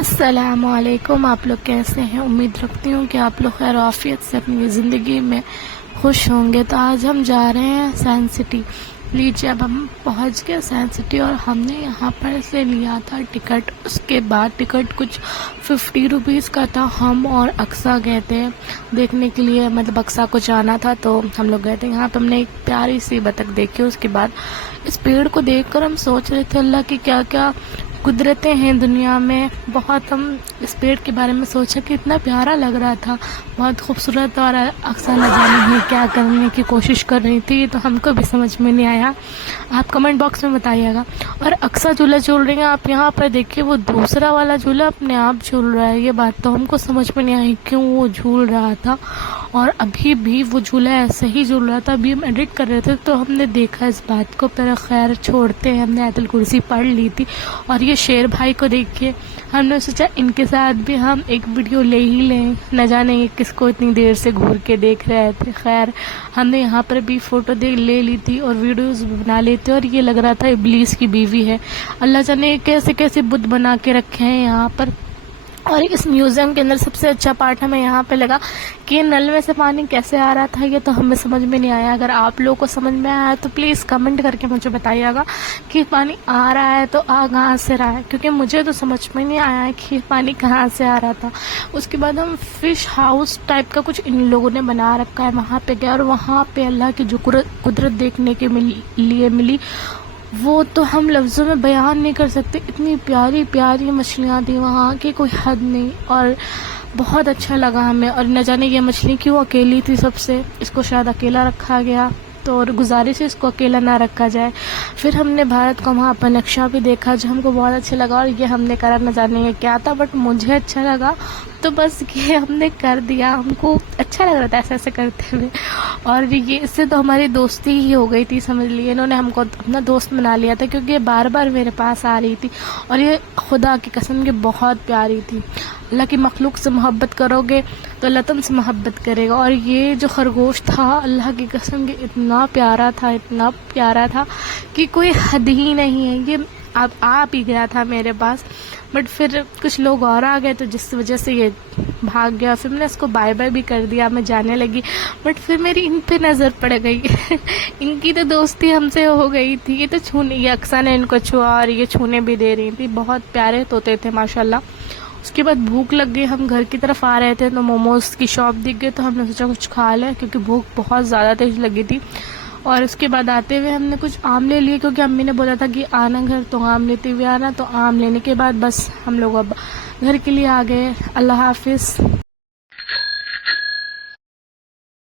السلام علیکم. آپ لوگ کیسے ہیں؟ امید رکھتی ہوں کہ آپ لوگ خیر و عافیت سے اپنی زندگی میں خوش ہوں گے. تو آج ہم جا رہے ہیں سائنس سٹی. لیجیے اب ہم پہنچ گئے سائنس سٹی اور ہم نے یہاں پر سے لیا تھا ٹکٹ. اس کے بعد ٹکٹ کچھ 50 روپیز کا تھا. ہم اور اقصیٰ گئے تھے دیکھنے کے لیے، مطلب اقصیٰ کو جانا تھا تو ہم لوگ گئے تھے. یہاں پہ ہم نے ایک پیاری سی بطخ دیکھی. اس کے بعد اس پیڑ کو دیکھ کر ہم سوچ رہے تھے اللہ کی کیا کیا قدرتیں ہیں دنیا میں. بہت ہم اس پیڑ کے بارے میں سوچا کہ اتنا پیارا لگ رہا تھا، بہت خوبصورت. اور اقصیٰ نہ جانے میں کیا کرنے کی کوشش کر رہی تھی تو ہم کو بھی سمجھ میں نہیں آیا. آپ کمنٹ باکس میں بتائیے گا. اور اقصیٰ جھولا جھول رہی ہیں. آپ یہاں پر دیکھیے وہ دوسرا والا جھولا اپنے آپ جھول رہا ہے. یہ بات تو ہم کو سمجھ میں نہیں آئی کیوں وہ جھول رہا تھا. اور ابھی بھی وہ جھولا ایسے ہی جھول رہا تھا. ابھی ہم ایڈٹ کر رہے تھے تو ہم نے دیکھا اس بات کو. پر خیر چھوڑتے ہیں، ہم نے آیت الکرسی پڑھ لی تھی. اور یہ شیر بھائی کو دیکھیے، ہم نے سوچا ان کے ساتھ بھی ہم ایک ویڈیو لے ہی لیں. نہ جانے یہ کس کو اتنی دیر سے گھور کے دیکھ رہے تھے. خیر ہم نے یہاں پر بھی فوٹو لے لی تھی اور ویڈیوز بھی بنا لیتے. اور یہ لگ رہا تھا ابلیس کی بیوی ہے. اللہ جانے کیسے کیسے بت بنا کے رکھے ہیں یہاں پر. اور اس میوزیم کے اندر سب سے اچھا پارٹ ہمیں یہاں پہ لگا کہ نل میں سے پانی کیسے آ رہا تھا. یہ تو ہمیں سمجھ میں نہیں آیا. اگر آپ لوگوں کو سمجھ میں آیا تو پلیز کمنٹ کر کے مجھے بتائیے گا کہ پانی آ رہا ہے تو کہاں سے رہا ہے، کیونکہ مجھے تو سمجھ میں نہیں آیا ہے کہ پانی کہاں سے آ رہا تھا. اس کے بعد ہم فش ہاؤس ٹائپ کا کچھ ان لوگوں نے بنا رکھا ہے وہاں پہ گئے. اور وہاں پہ اللہ کی جو قدرت دیکھنے کے لیے ملی وہ تو ہم لفظوں میں بیان نہیں کر سکتے. اتنی پیاری پیاری مچھلیاں تھیں وہاں کی کوئی حد نہیں. اور بہت اچھا لگا ہمیں. اور نہ جانے یہ مچھلی کیوں اکیلی تھی سب سے، اس کو شاید اکیلا رکھا گیا تو اور گزارش ہے اس کو اکیلا نہ رکھا جائے. پھر ہم نے بھارت کا وہاں پر نقشہ بھی دیکھا جو ہم کو بہت اچھا لگا. اور یہ ہم نے کرا، نہ جانے یہ کیا تھا بٹ مجھے اچھا لگا تو بس یہ ہم نے کر دیا. ہم کو اچھا لگ رہا تھا ایسے ایسے کرتے ہوئے. اور یہ اس سے تو ہماری دوستی ہی ہو گئی تھی سمجھ لیے. انہوں نے ہم کو اپنا دوست بنا لیا تھا کیونکہ یہ بار بار میرے پاس آ رہی تھی. اور یہ خدا کی قسم یہ بہت پیاری تھی. اللہ کی مخلوق سے محبت کرو گے تو اللہ تم سے محبت کرے گا. اور یہ جو خرگوش تھا اللہ کی قسم یہ اتنا پیارا تھا کہ کوئی حد ہی نہیں ہے. یہ اب آپ ہی گیا تھا میرے پاس بٹ پھر کچھ لوگ اور آ گئے تو جس وجہ سے یہ بھاگ گیا. پھر میں نے اس کو بائے بائے بھی کر دیا، میں جانے لگی. بٹ پھر میری ان پہ نظر پڑ گئی ان کی تو دوستی ہم سے ہو گئی تھی. یہ تو یہ اقصیٰ نے ان کو چھوا اور یہ چھونے بھی دے رہی تھی. بہت پیارے طوطے تھے ماشاءاللہ. اس کے بعد بھوک لگ گئی. ہم گھر کی طرف آ رہے تھے تو موموز کی شاپ دکھ گئی تو ہم نے سوچا کچھ کھا لیں کیونکہ بھوک بہت زیادہ تیز لگی تھی. اور اس کے بعد آتے ہوئے ہم نے کچھ آم لے لیے کیونکہ امی نے بولا تھا کہ آنا گھر تو آم لیتے ہوئے آنا. تو آم لینے کے بعد بس ہم لوگ اب گھر کے لیے آ گئے. اللہ حافظ.